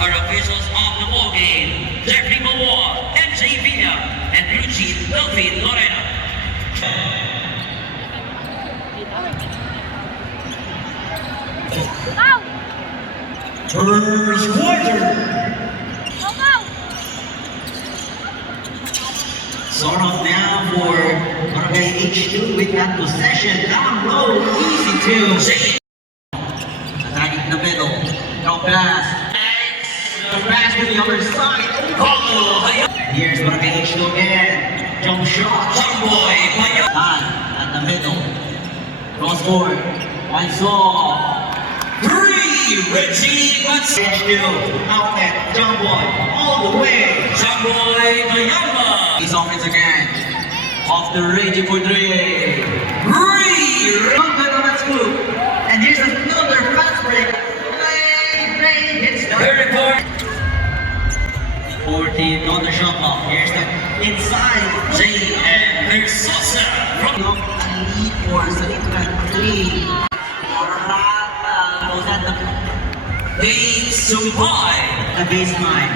Our officials of the ball game, Jeffrey Moa, MJ Villa, and Eugene Delphine Lorena. First quarter. Sort of now for Barangay H2 with that possession down low, easy to attacking the middle, no pass. The pass to the other side. Here's Barangay H2 again. Jump shot. Jump boy. At the middle. Cross court. One saw. Three. Reggie H2. Outlet. Jump boy. All the way. Jump boy. Mayama. He's offense again. Off the Reggie for three. Good on that scoop. And here's another fast break. Play. Hits the 14 on the shot clock. Here's the inside. J.M. Versosa. From the lead for Salita 3. Morata goes at the base to the baseline.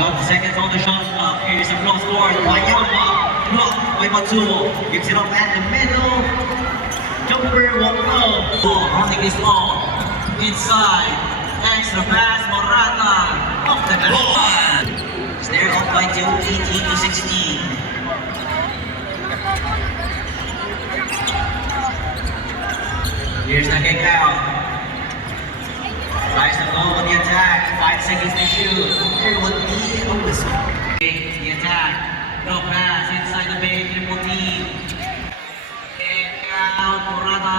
12 seconds on the shot clock. Here's a close score. Mayama. Blocked by Matsuo. Gives it up at the middle. Jumper won't go. Running this ball. Inside. Extra pass. Morata. Off the goal. They're up by 18 to 16. Here's the kick out. Tries to go on the attack. 5 seconds to shoot. There will be a whistle. The attack. No pass inside the bay. Triple team. Kick out. Morata.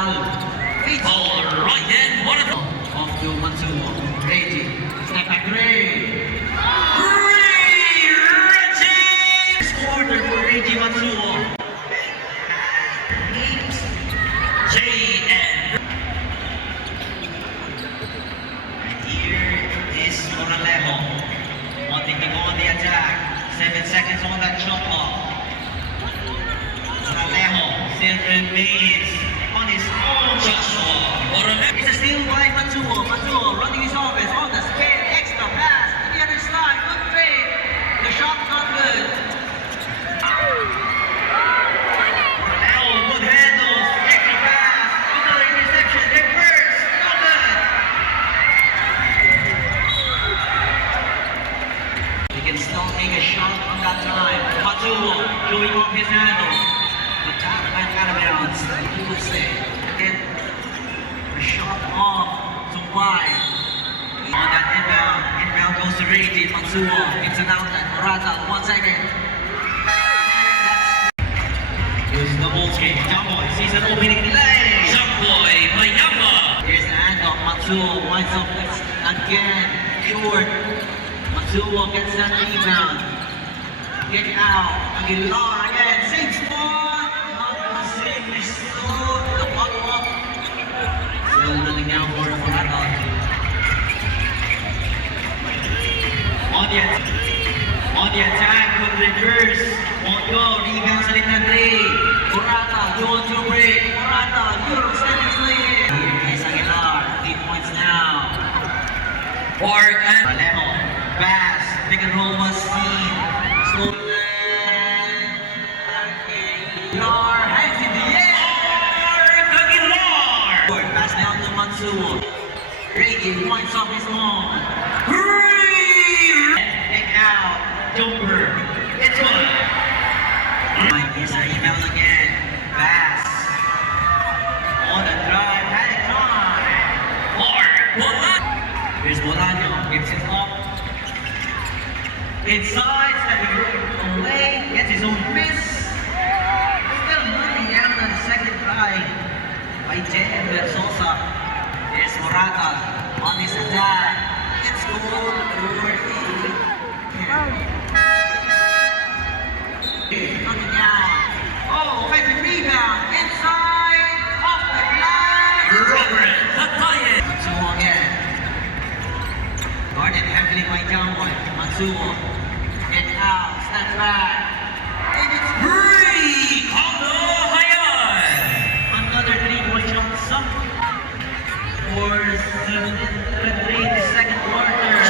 All right then. One of them. Off to Matsuo. Reggie. Step back. Reggie. Quarter for Reggie Matsuo. J.N. And here is Moralejo. Wanting to go on the attack. 7 seconds on that shot clock. Moralejo still remains on his own. Joshua. It's a steal by Matsuo. Matsuo running his offense on the spin. Extra pass to the other side. Good fade. The shot not good. Moralejo, good handles. Extra pass. Another interception. Reverse. No good. He can still make a shot on that time. Matsuo showing off his handles. But that went out of bounds. He would say. Again, a shot off to wide. On that inbound. Inbound goes to Reggie. Matsuo. It's an outlet. Morata. 1 second. Here's the Volsky. Jump boy. Sees an opening delay. Jump boy. Mayama. Here's the handoff. Matsuo winds up again. Short. Matsuo gets that rebound. Kick out. Aguilar again. 6 spot. Not the same result. The follow-up. Still running down for Morata. On the attack, good reverse. Won't go. Rebound sa Salita 3. Morata, dual to break. Morata, Euro seconds later. Here is Aguilar. 8 points now. Park and Alejo. Pass. Pick and roll was seen. Slow. Aguilar hands in the air. Aguilar. Pass down to Matsuo. Reggie points off his own. Kick out. Jumper. It's good. Here's a rebound again. Pass. On the drive. Had it time. Here's Bolaño. Gives it up. Inside. Stepping away. Gets his own miss. Still looking out on the second try by J.M. Versosa. Here's Morata on his attack. It's goal for coming down. Oh, offensive rebound. Inside. Off the glass. Robert Hataye. Matsuo again. Guarded heavily by Jamboy. Matsuo. Get out. Step back. And it's free. Kondo Hayan. Another 3-point shot. For the second quarter.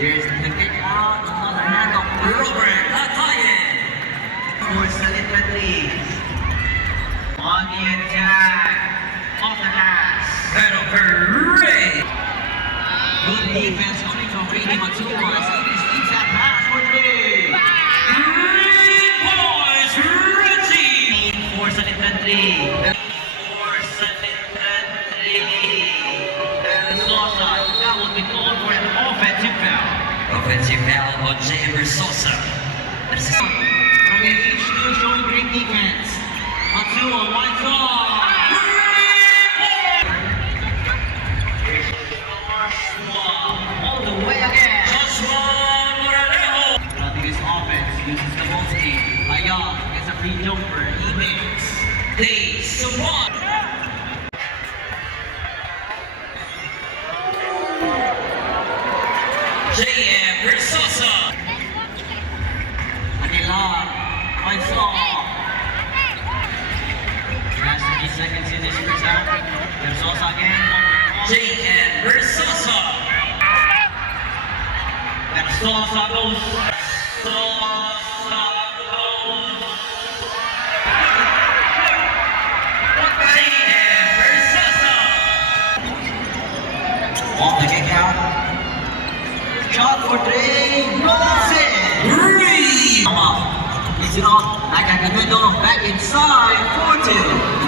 There's the kick out, another hand of Robert Latayen. For Salita 3. On the attack. Off the pass. Battle for Ray. Good defense coming from Reedy Matsuma. As he receives that pass for 3. 3 points, Reggie. For Salita 3. For Salita 3. And Sosa, that will be called for an offensive foul. Offensive foul on Jay Versosa. From H2 showing great defense. Matsua winds off. All the way again. Joshua Moralejo. Running his offense, uses the most speed. Ayala gets a free jumper. He makes. Day Suwan. J.M. Versosa. Aguilar winds off. Last 30 seconds in this first half. Versosa again. J.M. Versosa. Versosa goes. J.M. Versosa. Off the kick out. Shot for 3. Rolls in. 3. Gets it off. Back at the middle. Back inside. 4-2.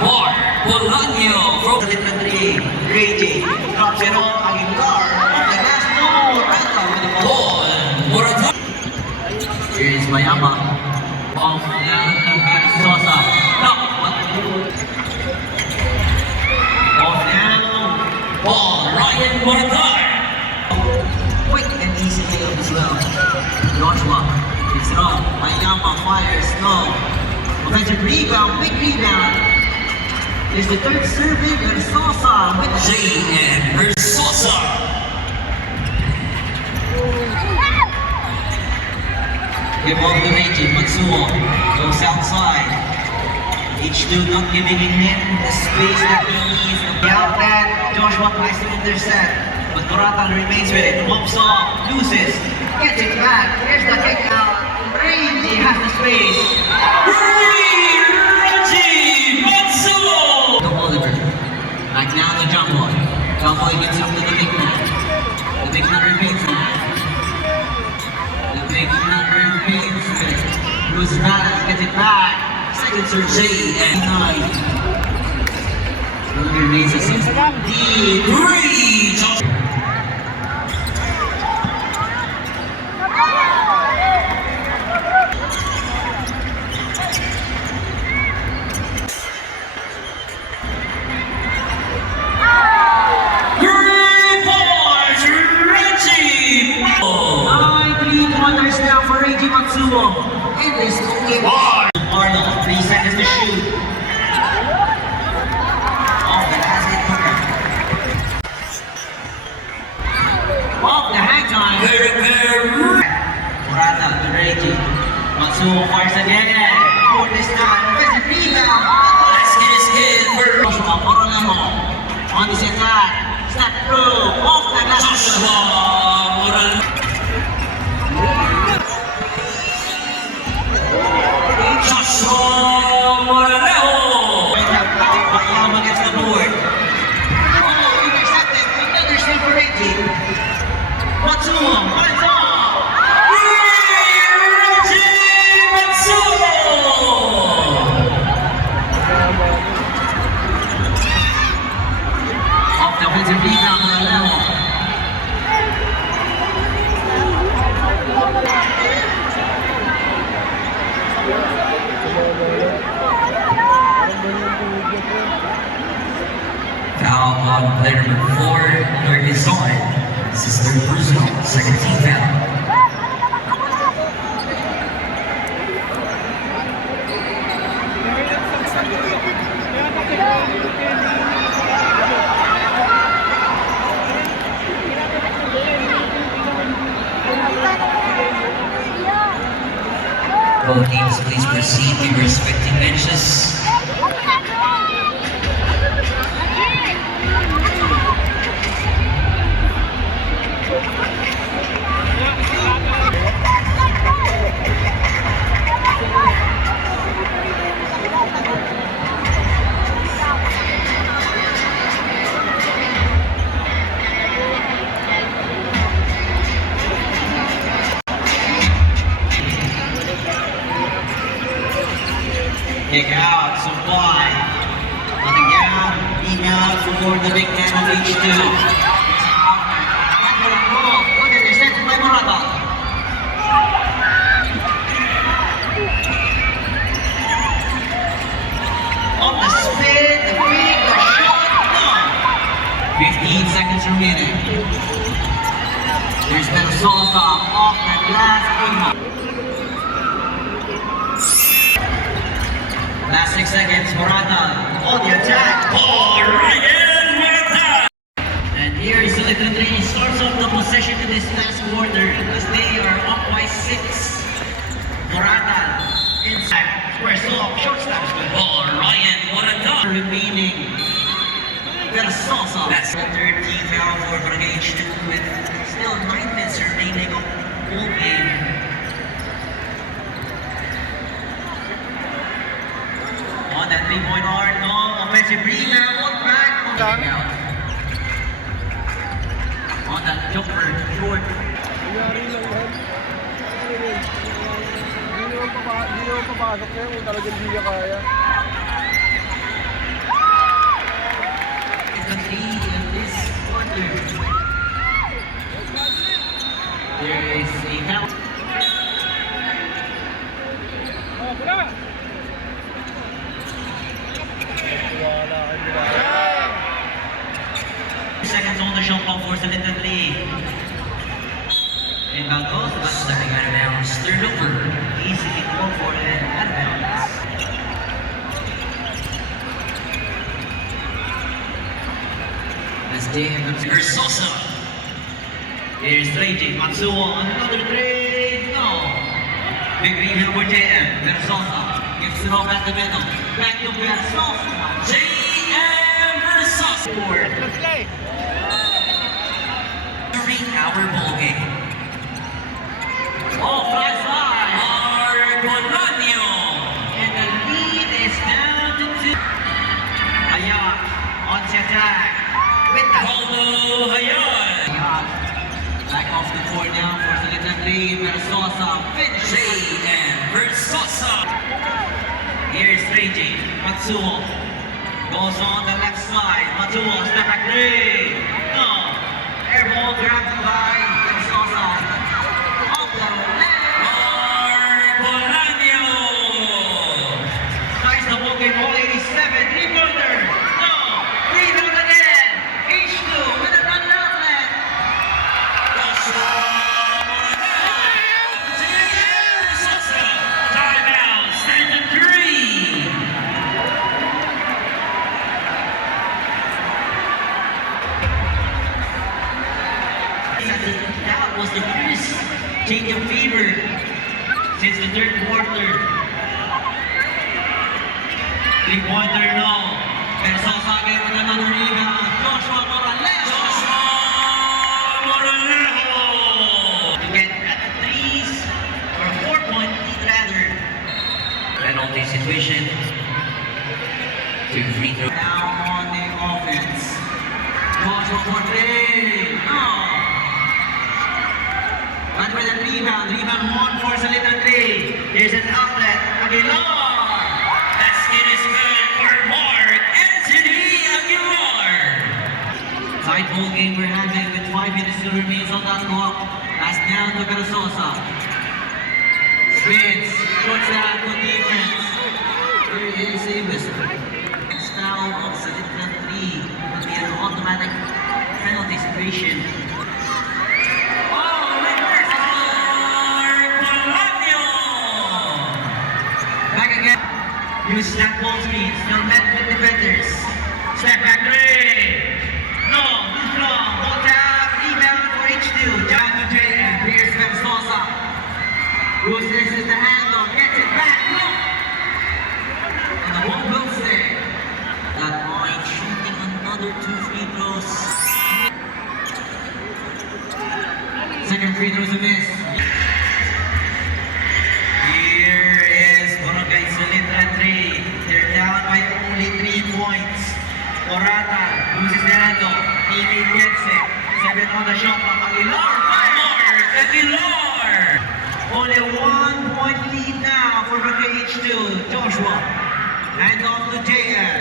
Mark Bolaño from Salita 3. Reggie drops it off. Aguilar. Off the last ball. Reta with the ball. Paul Morata. Here is Mayama. Off the Sosa. No. Off now. Paul Ryan Morata. Quick and easy layup as well. Joshua gets it off. Mayama fires. No. Offensive rebound. Big rebound. There's the third serving. Versosa with the J.M. Versosa. Give off the Reggie. Matsuo goes outside. H2 not giving him the space that he needs. The outlet. Joshua tries to intercept, but Morata remains with it. Mops off. Loses. Gets it back. Here's the kick out. Reggie has the space. Reggie Matsuo. To Oliver. Back now to Jumboy. Jumboy gets up to the big man. The big man remains with it. The big man remains with it. Bruce Rallis gets it back. Second serve. J.M. 9. Oliver remains a 6. Deep. 3. Joshua. Matsuo in this game. Arnold, 3 seconds to shoot. Off the basket hooker. Off the hang time. Morata to Reggie. Matsuo fires again. For this time, offensive rebound. Basket is hit for Joshua Moralejo on this attack. Step through. Off the basket. Joshua Moralejo. Joshua Moralejo. Mayama gets the board. Oh, intercepted. Another save for Reggie. Matsuo finds off. Reggie Matsuo. Off the offensive rebound, Moralejo. Foul on player number 4, Curtis Owen. This is third personal, second team foul. Both teams please proceed to your respective benches. Kick out, supply. On the ground, rebound for the big man of H2. Back to the ball. Good intercepted by Morata. On the spin, the feed, the shot, no. 15 seconds remaining. There's been Sosa off that last rebound. Last 6 seconds, Morata on the attack. Ryan Morata! And here is Selecta 3 starts off the possession in this last quarter as they are up by 6. Morata inside, square soft, short snaps with ball. Ryan Morata remaining. Versosa. That's the third team foul for Barangay H2 with still 9 minutes remaining of ball game. On that 3-point arc, no offensive rebound, one back on the out. On that jumper, short. Nangyari lang yan. Hindi naman papasok na yun kung talagang hindi niya kaya. It's the lead in this quarter. There is a foul. Wala kayo nila. Seconds on the shot clock for Selecta 3. Inbound goes, but Stepping out of bounds, turnover. easily go for it out of bounds. As Dave Versosa. Here's Reiji Matsuo on another three. No. Big rebound for JM. Versosa gives it all back to middle. Back to Versosa. J.M. Versosa. Forward. Let's play! 3-hour ball game. Oh, fly side. Arbolano. And the lead is down to 2. Ayak on the attack. With that. Paulo Hayan. Ayak. Back off the court now for Selecta 3. Versosa. Finish. J.M. Versosa. Here's Reiji Matsuo. Goes on the left side. Matsuo, step back 3. No. Air ball grabbed by Versosa. Off the left. Arbolano. Ties the ball game, ball 87. 3-pointer. No. Rebound again. H2 with another outlet. Timeout, stand at 3. That was the first change of favor since the third quarter. 3-pointer, no. Versosa again with another rebound. Joshua Morales. To get at the threes or a 4-point lead rather. Penalty situation. 2 free throws. Now on the offense. Joshua for 3. No. But with a rebound. Rebound 1 for Selecta 3. Here's an outlet. Aguilar. Basket is good for Mark Anthony Aguilar. Tight ball game we're having with 5 minutes to remain on that clock. Pass down to Versosa. Spins. Short snap to defense. There is a whistle. Foul of Selecta 3 will be an automatic penalty situation. Oh, reverse. Arbolano. Back again. Use snap ball screen. Still met with defenders. Step back 3. No, too strong. Ball tap. Rebound for H2. John to JM. Here's Versosa. Loses the handle. Gets it back. No. And the ball will stay. That point shooting another 2 free throws. Second free throws a miss. Here is Barangay Selecta 3. They're down by only 3 points. Morata loses the handle. Teammate gets it. 7 on the shot clock. Aguilar fires. Aguilar. Only 1 point lead now for Barangay H2. Joshua Hand off to JL.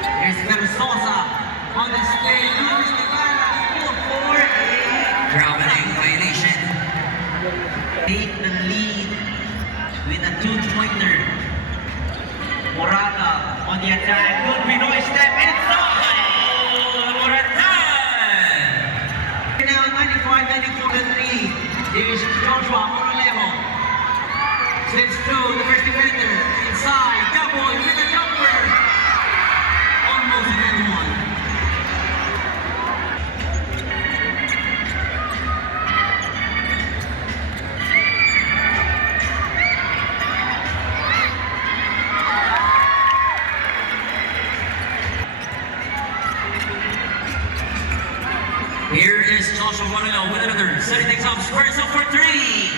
Here's Versosa on the screen. Luis Nicolas for a Traveling violation. take the lead with a two-pointer. Morata on the attack. Good Pinoy step inside. Morata! Now 95-94 There's Joshua Moralejo. Slips through the first defender. Inside. Double with a jumper. Almost another one. Here is Joshua Moreno with another. Setting things up. Squares up for three.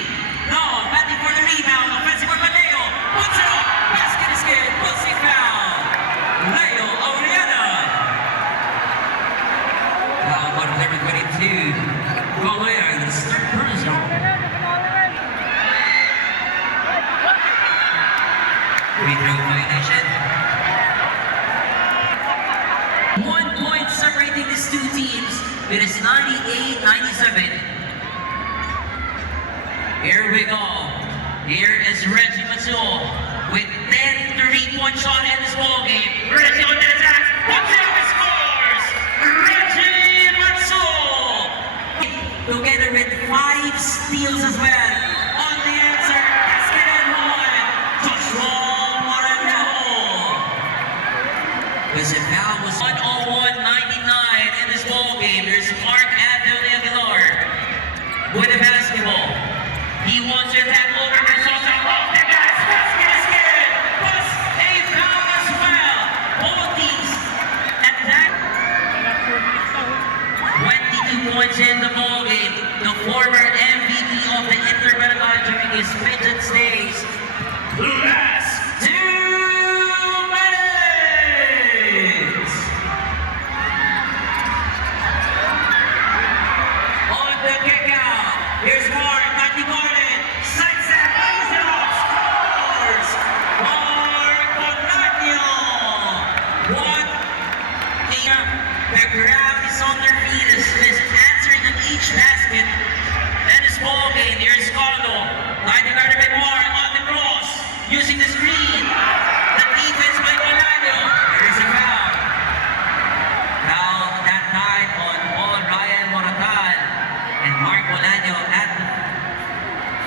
No, batting for the rebound. Offensive for Leo. Puts it up. Basket is good. Puts it down. Leo Auriana. Now about number 22. Golea, the third person. Free throw violation. 1 point separating these two teams. It is 98-97. Here we go. Here is Reggie Matsuo with 10 3-point shot in this ball game. Reggie on the attack. Watch out, he scores! Reggie Matsuo! Together with 5 steals as well. On the answer, basket and one. Joshua Moreno. Because if that was 101-99 in this ball game, there's Mark Anthony Aguilar with the basketball. He wants to attack over Versosa off the glass. Basket is good. Plus a foul as well. Both teams attack. 22 points in the ball game. The former MVP of the Interbank during his fidget stays. Last 2 minutes. On the kick out. Here's Mark. Matthew Gordon. Side step. Lays it off. Scores. Mark Bolaño. What? The crowd is on their feet as answering on each basket. And this ball game. Here's Carlo. Lining guard with Mark on the cross. Using the screen. The defense by Bolaño. There is a foul. Foul that time on Paul Ryan Moratan and Mark Bolaño at the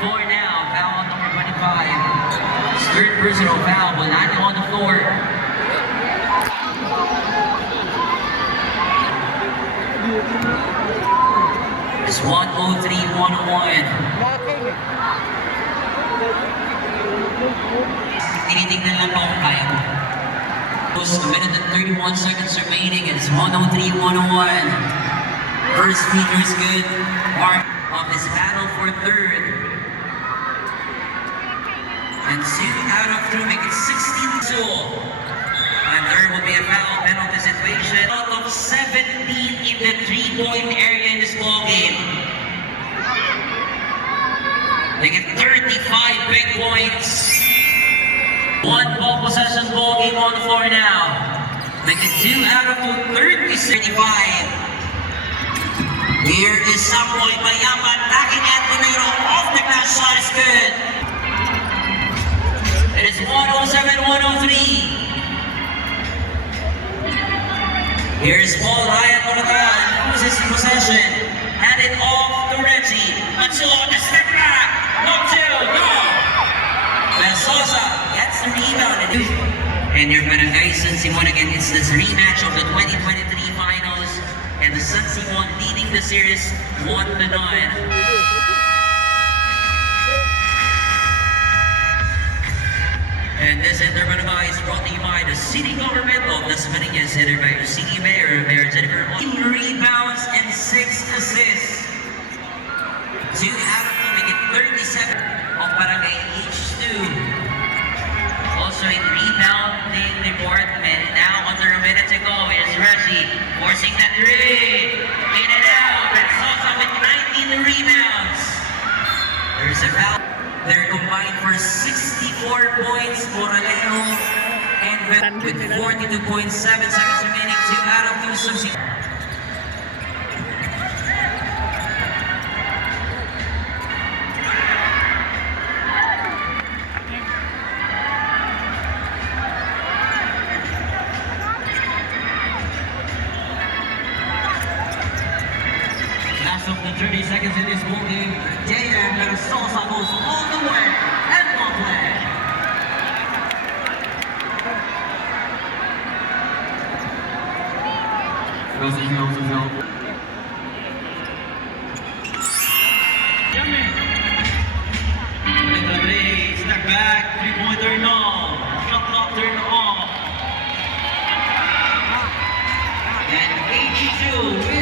floor now. Foul on number 25. Third personal foul. Bolaño on the floor. It's 103-101. Tinitingnan lang ako kaya mo. A minute and 31 seconds remaining. It's 103-101. First feature is good. Mark of his battle for third. And 2 out of 3 make it 16-2. And there will be a foul penalty situation. Out of 17 in the 3-point area in this ball game. They get 35 big points. 1 ball possession ball game on the floor now. Make it 2 out of 2, 35. Here is Samoy Bayama attacking Antonero. Off the glass shot is good. It is 107-103. Here is Paul Ryan Moratan. Loses possession. Hand it off to Reggie. Matsuo, the step back. 1-2, go. Versosa gets the rebound. And your Barangay San Simon again. It's this rematch of the 2023 finals. And the San Simon leading the series 1-9. And this Interbank is brought to you by the city government of Las Marinas, headed by your city mayor, Mayor Jennifer. 2 rebounds and 6 assists. 2 out of 2 make it 37 of Barangay H2. Also in rebounding department, now under a minute to go, is Reggie forcing that 3. In and out, Versosa with 19 rebounds. There's a foul. They're combined for 64 points. Moralejo and with 42.7 seconds remaining, 2 out of 2 substitutes. Last of the 30 seconds in this ball game. Jaden Sosa goes all the way and no play. Little Ray, step back, 3-pointer no. Shot clock turn off. And HG2